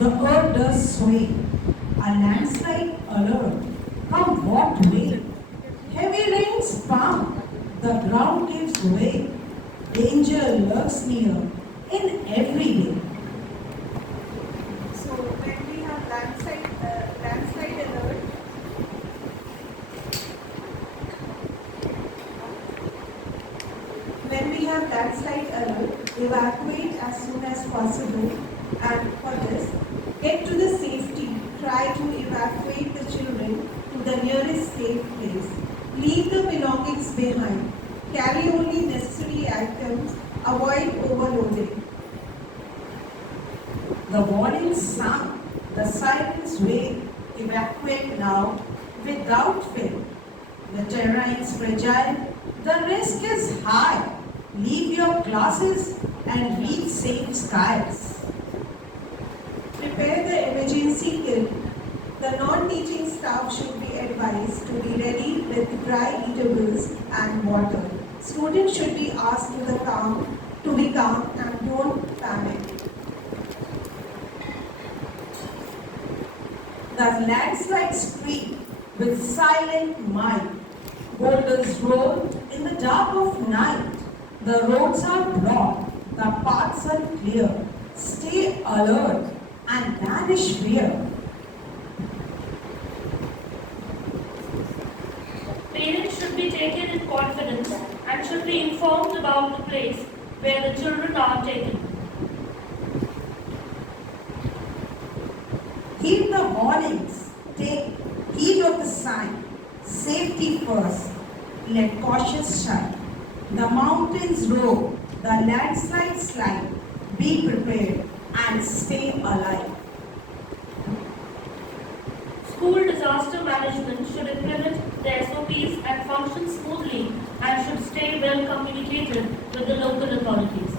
The earth does sway. A landslide alert. Come what way? Heavy rains come. The ground gives way. Danger lurks near in every day. So when we have landslide alert, evacuate as soon as possible. And for this, get to the safety. Try to evacuate the children to the nearest safe place. Leave the belongings behind. Carry only necessary items. Avoid overloading. The warnings sound, the sirens wave. Evacuate now without fail. The terrain's fragile, the risk is high. Leave your classes and reach safe skies. Prepare the emergency kit. The non-teaching staff should be advised to be ready with dry eatables and water. Students should be asked to be calm and don't panic. The landslides creep with silent might. Boulders roll in the dark of night. The roads are blocked, the paths are clear. Stay alert and banish fear. Parents should be taken in confidence and should be informed about the place where the children are taken. Heed the warnings, take heed of the sign. Safety first, let caution shine. The mountains roar, the landslides slide. Be prepared and stay alive. School disaster management should implement the SOPs and function smoothly and should stay well communicated with the local authorities.